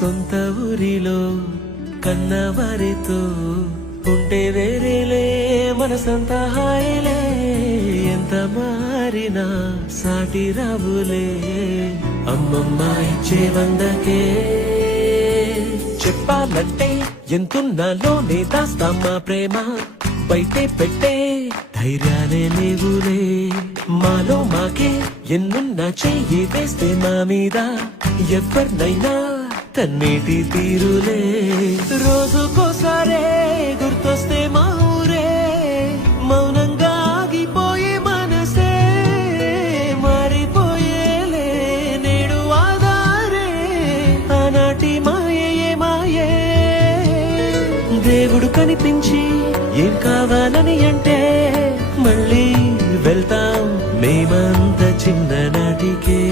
సొంత ఊరిలో కన్నవారితో ఉంటే వేరేలే మనసంత హాయిలే ఎంత మారినా సాటి రావులే అమ్మమ్మ ఇచ్చే వందకే చెప్పాలంటే ఎంతున్నాలోనే దాస్తామా ప్రేమ బయటే పెట్టే ధైర్యాలే లేవులే మాలో మాకే ఎన్నున్నా చెయ్యి వేస్తే మా మీద ఎవరినైనా కన్నీటి తీరులే రోజుకోసారే గుర్తొస్తే మా ఊరే మౌనంగా ఆగిపోయే మనసే మారిపోయేలే నేడు ఆధారే ఆనాటి మాయే మాయే దేవుడు కనిపించి ఏం కావాలని అంటే మళ్ళీ వెళ్తాం మేమంత చిన్ననాటికే